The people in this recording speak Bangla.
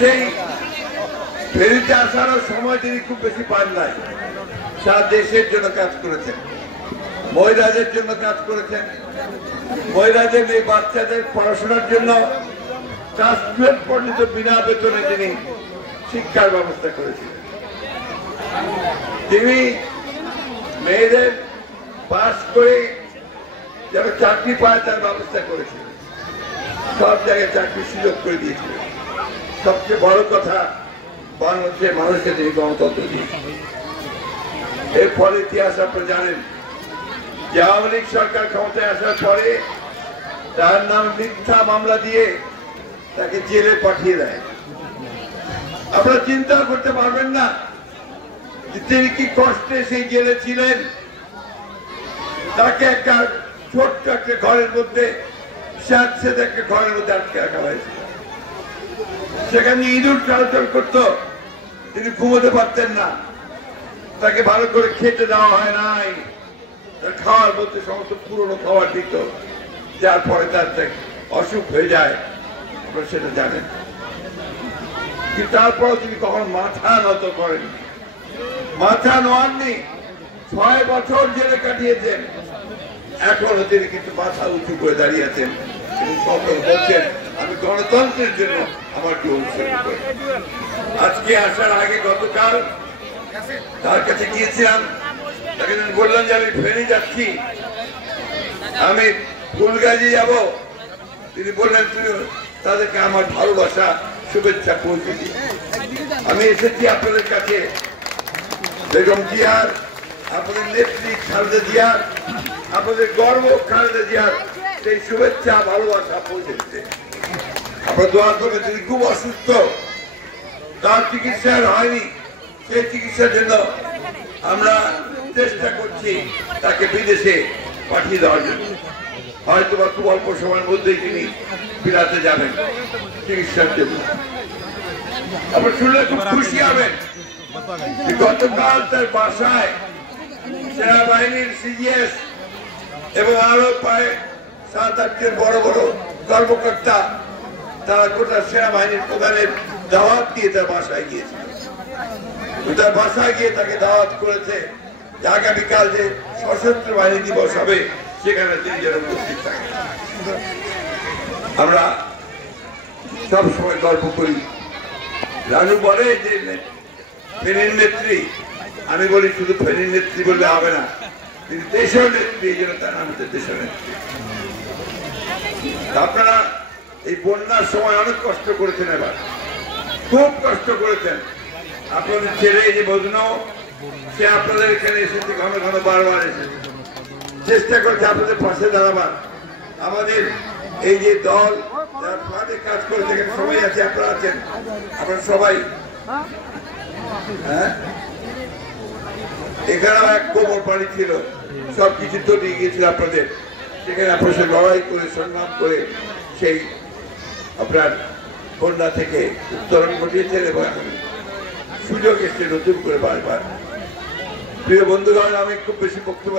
সেই ফেরিতে আসারও সময় তিনি খুব বেশি পান নাই। সারা দেশের জন্য কাজ করেছেন, মহিলাদের জন্য কাজ করেছেন, মহিলাদের এই বাচ্চাদের পড়াশোনার জন্য ক্লাস 12 পর্যন্ত বিনা বেতনে তিনি শিক্ষার ব্যবস্থা করেছিলেন। তিনি মেয়েদের পাস করে যারা চাকরি পায় তার ব্যবস্থা করেছিলেন, সব জায়গায় চাকরির সুযোগ করে দিয়েছিলেন। সবচেয়ে বড় কথা, বাংলাদেশের মানুষকে তিনি গণতন্ত্র দিয়েছিলেন। এরপরে ইতিহাস আপনারা জানেন যে আওয়ামী লীগ সরকার ক্ষমতায় আসার পরে তার নাম মিথ্যা মামলা দিয়ে তাকে জেলে পাঠিয়ে দেয়। আপনারা চিন্তা করতে পারবেন না যে তিনি কি কষ্টে সেই জেলে ছিলেন। তাকে একটা ছোট্ট একটা ঘরের মধ্যে স্যাঁতসেঁতে একটা ঘরের মধ্যে আটকে রাখা হয়েছিল। সেখানে ইঁদুর চলাচল করত, তিনি ঘুমোতে পারতেন না, তাকে ভালো করে খেতে দেওয়া হয় নাই, তার খাওয়ার মধ্যে সমস্ত পুরনো খাবার দিত, যার পরে তার অসুখ হয়ে যায়, আপনারা সেটা জানেন। কিন্তু তারপরেও তিনি কখন মাথা নত করেন, মাথা নোয়াননি। 6 বছর জেলে কাটিয়েছেন, এখনো তিনি কিন্তু মাথা উঁচু করে দাঁড়িয়ে আছেন এবং সকল বলছেন আমি গণতন্ত্রের জন্য আমার কি অনুসরণ করি। আজকে আসার আগে গতকাল তার কাছে গিয়েছিলাম, তাকে বললাম যে আমি ফেনী যাচ্ছি, আমি ফুলগাজী যাব। তিনি বললেন তুমি তাদেরকে আমার ভালোবাসা শুভেচ্ছা পৌঁছে দিই। আমি এসেছি আপনাদের কাছে বেগম জিয়ার, আপনাদের নেত্রী খালেদা জিয়ার, আপনাদের গর্ব খালেদা জিয়ার সেই শুভেচ্ছা ভালোবাসা পৌঁছে দিতে। আপনার দোয়া করবে, তিনি খুব অসুস্থ, তার চিকিৎসা হয়নি, সেই চিকিৎসার জন্য আমরা চেষ্টা করছি তাকে বিদেশে পাঠিয়ে দেওয়ার জন্য। হয়তো বা খুব অল্প সময়ের মধ্যেই তিনি ফিরাতে যাবেন চিকিৎসার জন্য। আপনার শুনলে খুব খুশি হবেন গতকাল তার বাসায় সেনাবাহিনীর সিজিএস এবং আরো প্রায় 7-8 বড় বড় কর্মকর্তা তারা গোটা সেনাবাহিনীর প্রধানের দাওয়াত দিয়ে তার বাসায় গিয়েছে। তার বাসায় গিয়ে তাকে দাওয়াত করেছে যে আগামীকাল যে সশস্ত্র বাহিনী দিবস হবে সেখানে তিনি যেন উপস্থিত থাকেন। আমরা সবসময় গর্ব করি। রানু বলে যে ফেনীর নেত্রী, আমি বলি শুধু ফেনীর নেত্রী বললে হবে না, তিনি দেশের নেত্রী, এই জন্য তার নাম হচ্ছে দেশের নেত্রী। আপনারা এই বন্যার সময় অনেক কষ্ট করেছেন, এবার খুব কষ্ট করেছেন। আপনাদের ছেলে যে বদনো, সে আপনাদের এখানে এসেছে, ঘন ঘন বারবার এসেছে, চেষ্টা করছে আপনাদের পাশে দাঁড়াবার। আমাদের এই যে দল যারা ফ্ল্যাটে কাজ করে সেখানে সবাই আছে, আপনারা আছেন, আপনারা সবাই এখানেও এক কোমর পানি ছিল, সবকিছু তো নিয়ে গিয়েছিল আপনাদের, সেখানে আপনার সে লড়াই করে সংগ্রাম করে সেই আপনার বন্যা থেকে উত্তরণ ঘটিয়েছেন এবং সুযোগ এসছে নতুন করে বারবার। প্রিয় বন্ধুগণ, আমি খুব বেশি বক্তব্য